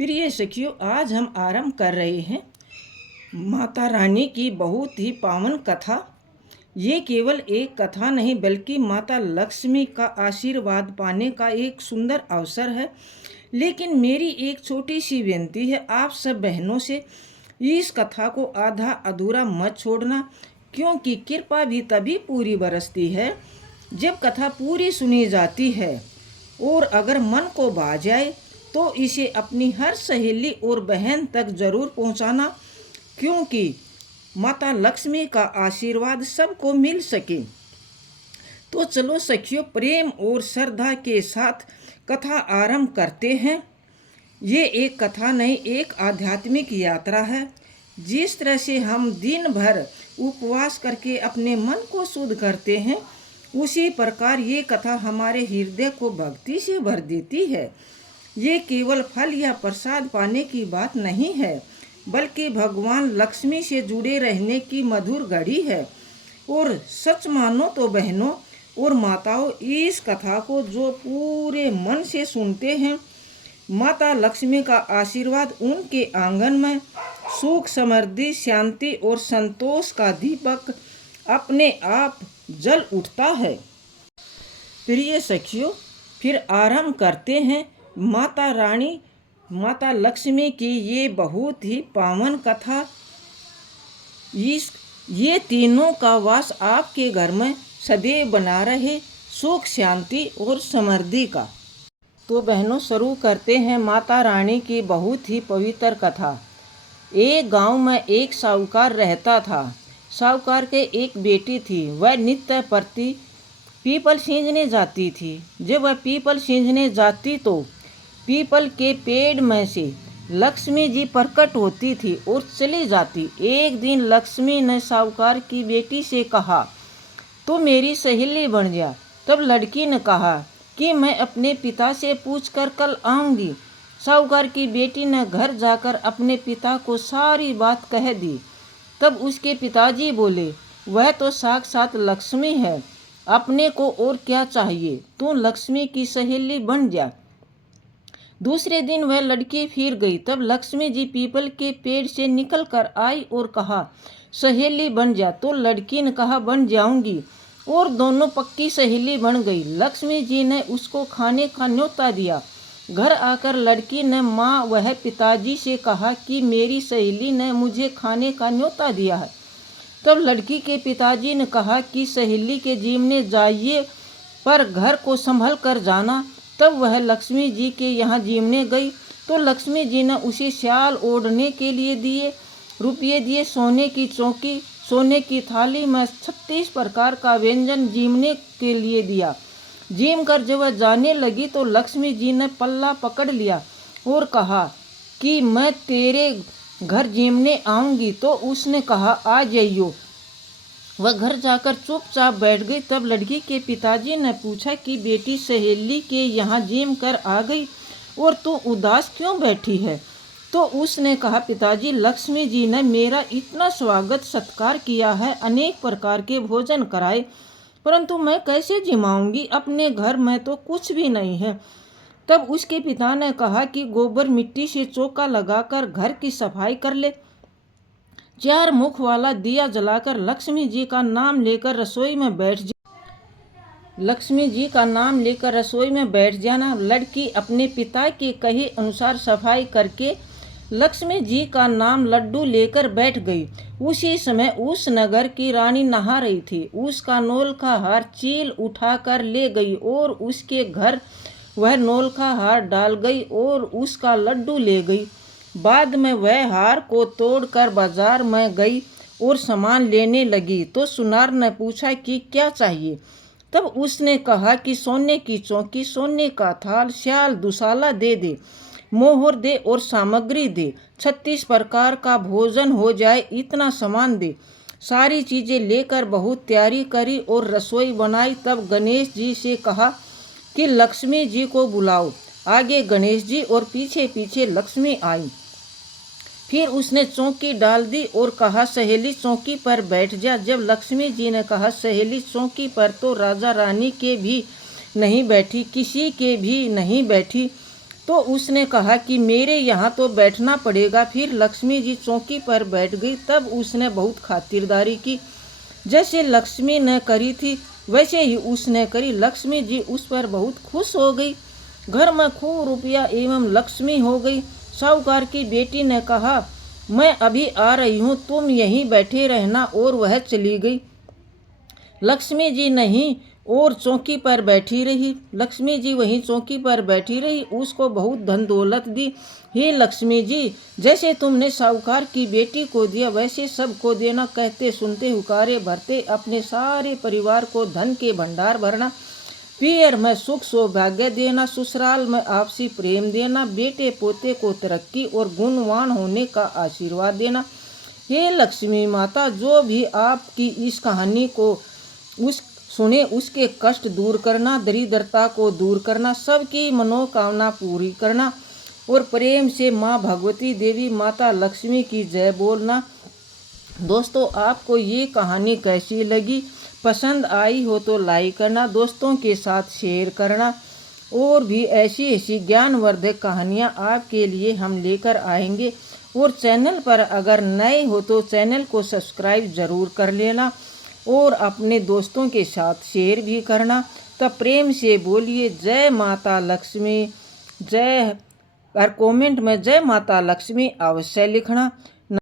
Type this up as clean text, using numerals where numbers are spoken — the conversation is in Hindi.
प्रिय सखियों, आज हम आरंभ कर रहे हैं माता रानी की बहुत ही पावन कथा। ये केवल एक कथा नहीं बल्कि माता लक्ष्मी का आशीर्वाद पाने का एक सुंदर अवसर है। लेकिन मेरी एक छोटी सी विनती है आप सब बहनों से, इस कथा को आधा अधूरा मत छोड़ना, क्योंकि कृपा भी तभी पूरी बरसती है जब कथा पूरी सुनी जाती है। और अगर मन को भा जाए तो इसे अपनी हर सहेली और बहन तक जरूर पहुंचाना, क्योंकि माता लक्ष्मी का आशीर्वाद सबको मिल सके। तो चलो सखियों, प्रेम और श्रद्धा के साथ कथा आरंभ करते हैं। ये एक कथा नहीं, एक आध्यात्मिक यात्रा है। जिस तरह से हम दिन भर उपवास करके अपने मन को शुद्ध करते हैं, उसी प्रकार ये कथा हमारे हृदय को भक्ति से भर देती है। ये केवल फल या प्रसाद पाने की बात नहीं है, बल्कि भगवान लक्ष्मी से जुड़े रहने की मधुर घड़ी है। और सच मानो तो बहनों और माताओं, इस कथा को जो पूरे मन से सुनते हैं, माता लक्ष्मी का आशीर्वाद उनके आंगन में सुख, समृद्धि, शांति और संतोष का दीपक अपने आप जल उठता है। प्रिय सखियों, फिर आरंभ करते हैं माता लक्ष्मी की ये बहुत ही पावन कथा। ये तीनों का वास आपके घर में सदैव बना रहे, सुख, शांति और समृद्धि का। तो बहनों, शुरू करते हैं माता रानी की बहुत ही पवित्र कथा। एक गांव में एक साहूकार रहता था। साहूकार के एक बेटी थी। वह नित्य प्रति पीपल सींचने जाती थी। जब वह पीपल सींचने जाती तो पीपल के पेड़ में से लक्ष्मी जी प्रकट होती थी और चली जाती। एक दिन लक्ष्मी ने साहूकार की बेटी से कहा, तो मेरी सहेली बन जा। तब लड़की ने कहा कि मैं अपने पिता से पूछकर कल आऊंगी। साहूकार की बेटी ने घर जाकर अपने पिता को सारी बात कह दी। तब उसके पिताजी बोले, वह तो साक्षात लक्ष्मी है, अपने को और क्या चाहिए, तू लक्ष्मी की सहेली बन जा। दूसरे दिन वह लड़की फिर गई। तब लक्ष्मी जी पीपल के पेड़ से निकल कर आई और कहा, सहेली बन जा। तो लड़की ने कहा, बन जाऊंगी, और दोनों पक्की सहेली बन गई। लक्ष्मी जी ने उसको खाने का न्योता दिया। घर आकर लड़की ने माँ वह पिताजी से कहा कि मेरी सहेली ने मुझे खाने का न्योता दिया है। तब लड़की के पिताजी ने कहा कि सहेली के जीवने जाइए, पर घर को संभल कर जाना। तब वह लक्ष्मी जी के यहाँ जीवने गई तो लक्ष्मी जी ने उसे शाल ओढ़ने के लिए दिए, रुपये दिए, सोने की चौकी, सोने की थाली में 36 प्रकार का व्यंजन जीवने के लिए दिया। जीम कर जब वह जाने लगी तो लक्ष्मी जी ने पल्ला पकड़ लिया और कहा कि मैं तेरे घर जीवने आऊंगी। तो उसने कहा, आ जाइयो। वह घर जाकर चुपचाप बैठ गई। तब लड़की के पिताजी ने पूछा कि बेटी सहेली के यहाँ जीम कर आ गई और तू उदास क्यों बैठी है? तो उसने कहा, पिताजी, लक्ष्मी जी ने मेरा इतना स्वागत सत्कार किया है, अनेक प्रकार के भोजन कराए, परंतु मैं कैसे जिमाऊंगी? अपने घर में तो कुछ भी नहीं है। तब उसके पिता ने कहा कि गोबर मिट्टी से चौका लगाकर घर की सफाई कर ले, 4 मुख वाला दिया जलाकर लक्ष्मी जी का नाम लेकर रसोई में बैठ जाना। लड़की अपने पिता के कहे अनुसार सफाई करके लक्ष्मी जी का नाम लड्डू लेकर बैठ गई। उसी समय उस नगर की रानी नहा रही थी। उसका नोल का हार चील उठाकर ले गई और उसके घर वह नोल का हार डाल गई और उसका लड्डू ले गई। बाद में वह हार को तोड़कर बाजार में गई और सामान लेने लगी तो सुनार ने पूछा कि क्या चाहिए? तब उसने कहा कि सोने की चौकी, सोने का थाल, शाल, दुशाला दे दे, मोहर दे और सामग्री दे, 36 प्रकार का भोजन हो जाए, इतना सामान दे। सारी चीजें लेकर बहुत तैयारी करी और रसोई बनाई। तब गणेश जी से कहा कि लक्ष्मी जी को बुलाओ। आगे गणेश जी और पीछे पीछे लक्ष्मी आई। फिर उसने चौकी डाल दी और कहा, सहेली चौकी पर बैठ जा। जब लक्ष्मी जी ने कहा, सहेली चौकी पर तो राजा रानी के भी नहीं बैठी, किसी के भी नहीं बैठी, तो उसने कहा कि मेरे यहाँ तो बैठना पड़ेगा। फिर लक्ष्मी जी चौकी पर बैठ गई। तब उसने बहुत खातिरदारी की। जैसे लक्ष्मी ने करी थी वैसे ही उसने करी। लक्ष्मी जी उस पर बहुत खुश हो गई। घर में खूब रुपया एवं लक्ष्मी हो गई। साहूकार की बेटी ने कहा, मैं अभी आ रही हूँ, तुम यहीं बैठे रहना। और वह चली गई। लक्ष्मी जी नहीं और चौकी पर बैठी रही। लक्ष्मी जी वहीं चौकी पर बैठी रही। उसको बहुत धन दौलत दी। हे लक्ष्मी जी, जैसे तुमने साहूकार की बेटी को दिया वैसे सबको देना। कहते सुनते हुकारे भरते अपने सारे परिवार को धन के भंडार भरना। पियर में सुख सौभाग्य देना। ससुराल में आपसी प्रेम देना। बेटे पोते को तरक्की और गुणवान होने का आशीर्वाद देना। हे लक्ष्मी माता, जो भी आपकी इस कहानी को उस सुने उसके कष्ट दूर करना, दरिद्रता को दूर करना, सबकी मनोकामना पूरी करना और प्रेम से माँ भगवती देवी माता लक्ष्मी की जय बोलना। दोस्तों, आपको ये कहानी कैसी लगी? पसंद आई हो तो लाइक करना, दोस्तों के साथ शेयर करना। और भी ऐसी ऐसी ज्ञानवर्धक कहानियाँ आपके लिए हम लेकर आएंगे। और चैनल पर अगर नए हो तो चैनल को सब्सक्राइब ज़रूर कर लेना और अपने दोस्तों के साथ शेयर भी करना। तब प्रेम से बोलिए जय माता लक्ष्मी, जय। और कमेंट में जय माता लक्ष्मी अवश्य लिखना।